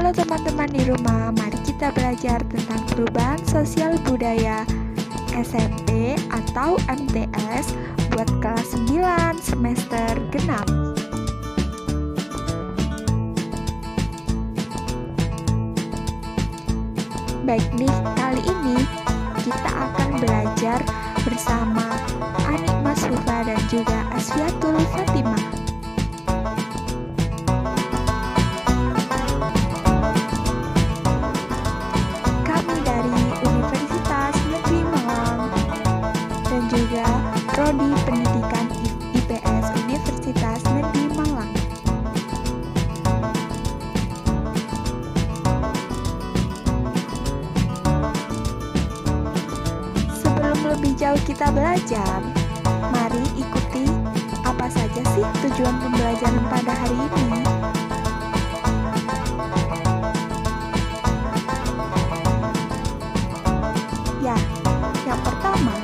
Halo teman-teman di rumah, mari kita belajar tentang perubahan sosial budaya SMP atau MTS buat kelas 9 semester genap. Baik nih, kali ini kita akan belajar bersama Anik Masfufa dan juga Asfiatul Fatimah. Juga Prodi Pendidikan IPS Universitas Negeri Malang. Sebelum lebih jauh kita belajar, mari ikuti apa saja sih tujuan pembelajaran pada hari ini. Ya, yang pertama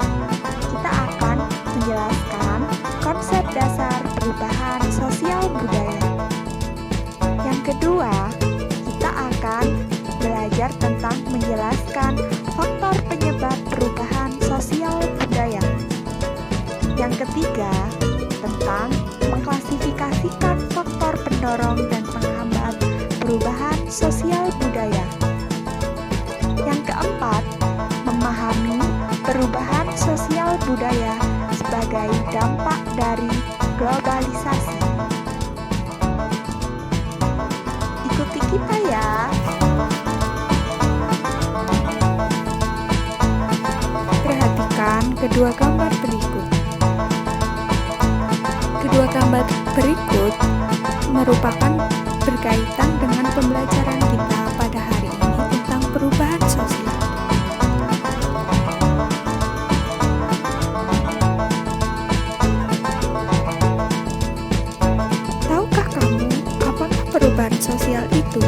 menjelaskan konsep dasar perubahan sosial budaya. Yang kedua, kita akan belajar tentang menjelaskan faktor penyebab perubahan sosial budaya. Yang ketiga, tentang mengklasifikasikan faktor pendorong dan penghambat perubahan sosial budaya. Yang keempat, memahami perubahan sosial budaya sebagai dampak dari globalisasi. Ikuti kita ya. Perhatikan kedua gambar berikut. Kedua gambar berikut merupakan berkaitan dengan pembelajaran kita pada hari ini tentang perubahan sosial. Perubahan sosial itu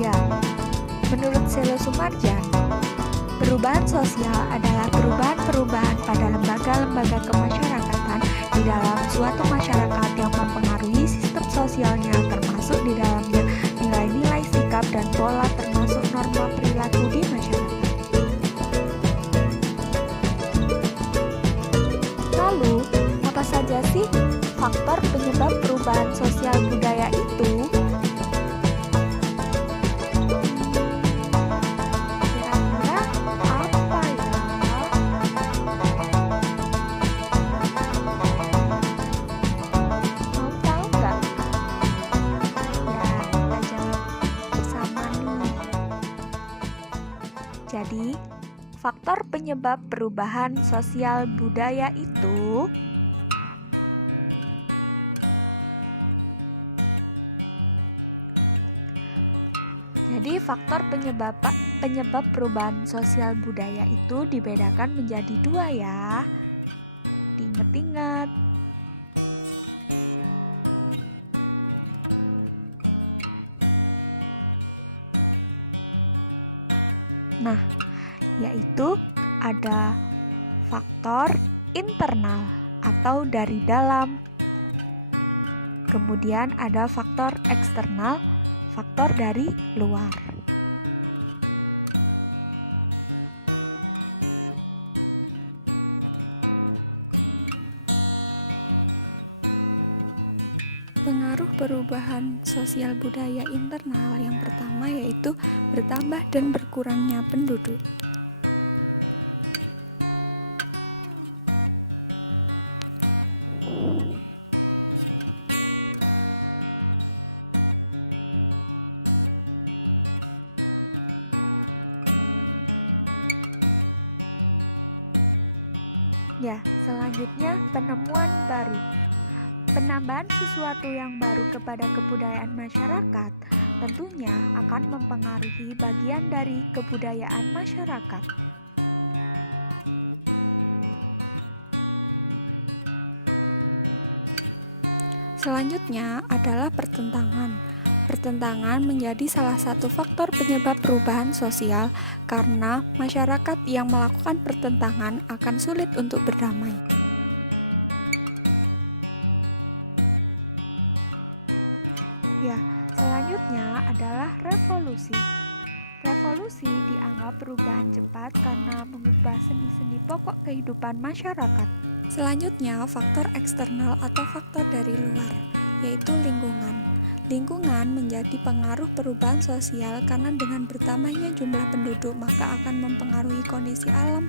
ya, menurut Selo Sumarjan, perubahan sosial adalah perubahan-perubahan pada lembaga-lembaga kemasyarakatan di dalam suatu masyarakat yang mempengaruhi sistem sosialnya, termasuk di dalamnya nilai-nilai sikap dan pola termasuk norma perilaku di masyarakat. Lalu, apa saja sih faktor penyebab perubahan sosial budaya itu? Jadi, faktor penyebab perubahan sosial budaya itu faktor penyebab perubahan sosial budaya itu dibedakan menjadi dua ya. Ingat-ingat. Ada faktor internal atau dari dalam, kemudian ada faktor eksternal, faktor dari luar. Pengaruh perubahan sosial budaya internal yang pertama yaitu bertambah dan berkurangnya penduduk. Selanjutnya, penemuan baru. Penambahan sesuatu yang baru kepada kebudayaan masyarakat tentunya akan mempengaruhi bagian dari kebudayaan masyarakat. Selanjutnya adalah pertentangan. Pertentangan menjadi salah satu faktor penyebab perubahan sosial karena masyarakat yang melakukan pertentangan akan sulit untuk berdamai. Ya, selanjutnya adalah revolusi. Revolusi dianggap perubahan cepat karena mengubah sendi-sendi pokok kehidupan masyarakat. Selanjutnya, faktor eksternal atau faktor dari luar, yaitu lingkungan. Lingkungan menjadi pengaruh perubahan sosial karena dengan bertambahnya jumlah penduduk maka akan mempengaruhi kondisi alam.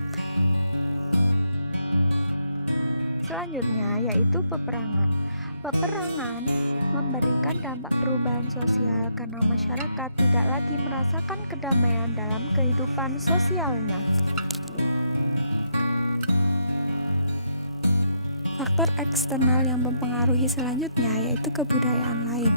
Selanjutnya yaitu peperangan. Peperangan memberikan dampak perubahan sosial karena masyarakat tidak lagi merasakan kedamaian dalam kehidupan sosialnya. Faktor eksternal yang mempengaruhi selanjutnya yaitu kebudayaan lain.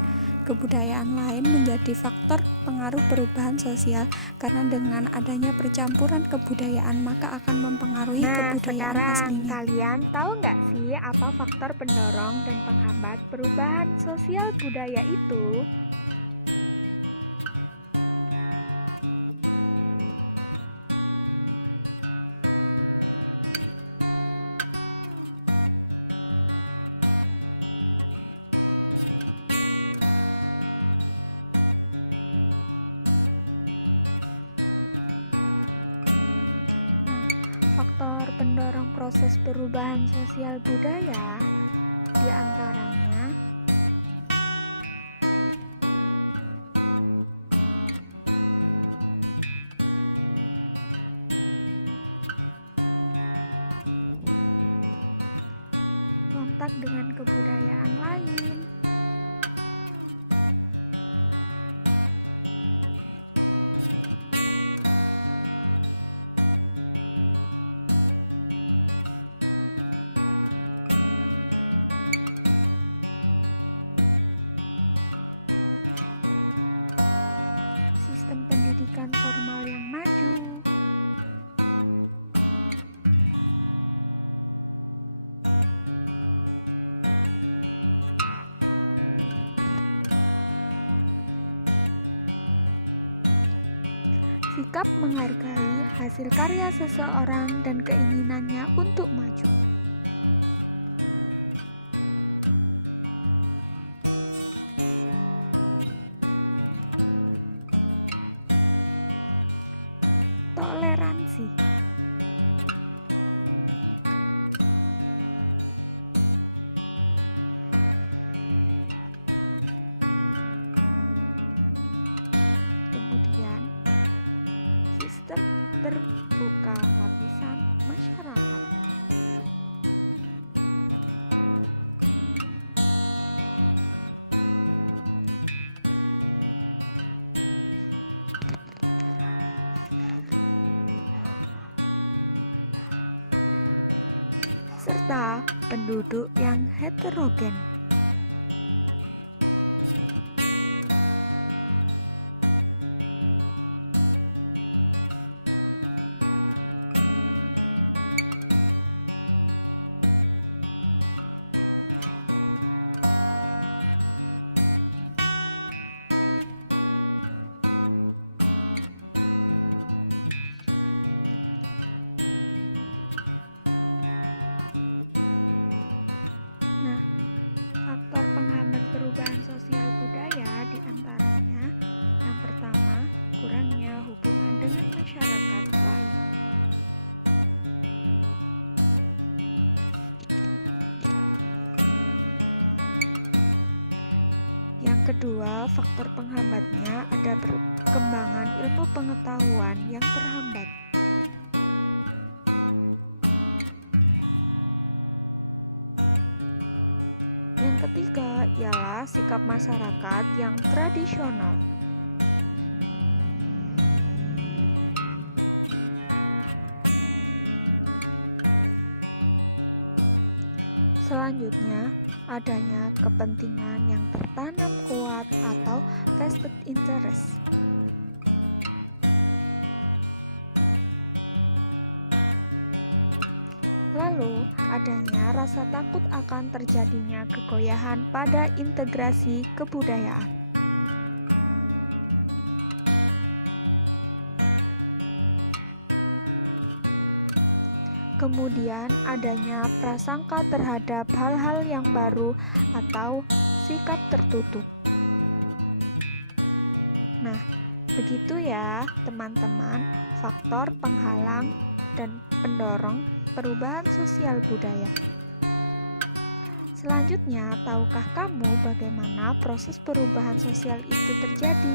Kebudayaan lain menjadi faktor pengaruh perubahan sosial karena dengan adanya percampuran kebudayaan maka akan mempengaruhi kebudayaan aslinya. Kalian tahu nggak sih apa faktor pendorong dan penghambat perubahan sosial budaya itu? integrasi kebudayaan. Kemudian adanya prasangka terhadap hal-hal yang baru atau sikap tertutup. Nah, begitu ya teman-teman, faktor penghalang dan pendorong perubahan sosial budaya. Selanjutnya, tahukah kamu bagaimana proses perubahan sosial itu terjadi?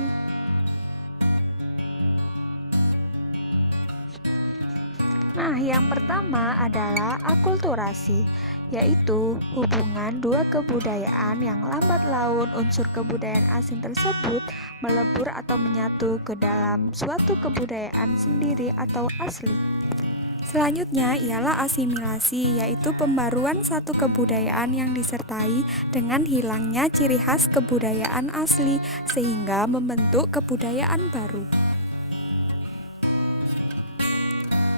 Nah, yang pertama adalah akulturasi, yaitu hubungan dua kebudayaan yang lambat laun unsur kebudayaan asing tersebut melebur atau menyatu ke dalam suatu kebudayaan sendiri atau asli. Selanjutnya ialah asimilasi, yaitu pembaruan satu kebudayaan yang disertai dengan hilangnya ciri khas kebudayaan asli sehingga membentuk kebudayaan baru.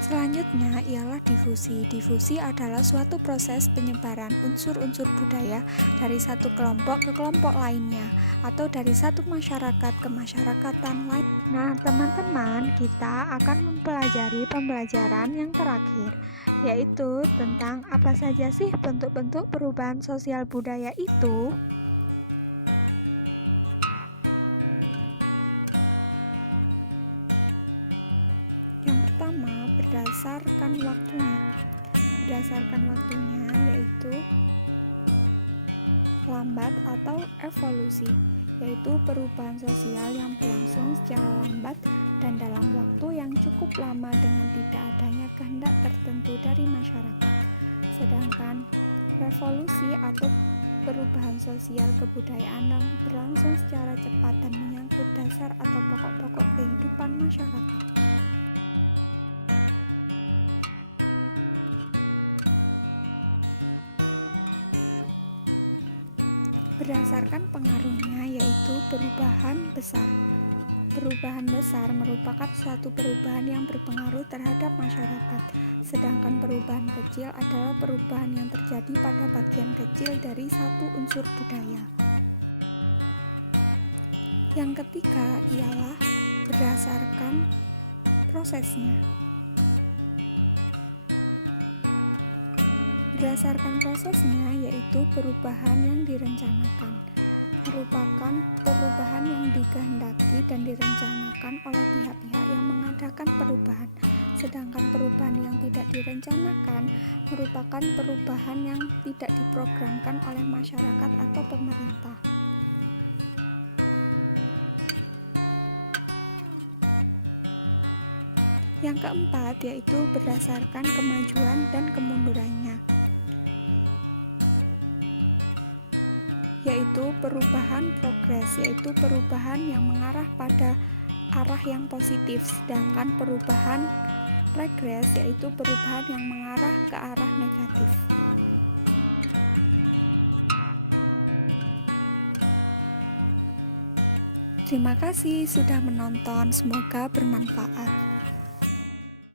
Selanjutnya ialah difusi. Difusi adalah suatu proses penyebaran unsur-unsur budaya dari satu kelompok ke kelompok lainnya atau dari satu masyarakat ke masyarakatan lain. Nah, teman-teman, kita akan mempelajari pembelajaran yang terakhir, yaitu tentang apa saja sih bentuk-bentuk perubahan sosial budaya itu. Keempat, yaitu berdasarkan kemajuan dan kemundurannya, yaitu perubahan progres, yaitu perubahan yang mengarah pada arah yang positif, sedangkan perubahan regres yaitu perubahan yang mengarah ke arah negatif. Terima kasih sudah menonton. Semoga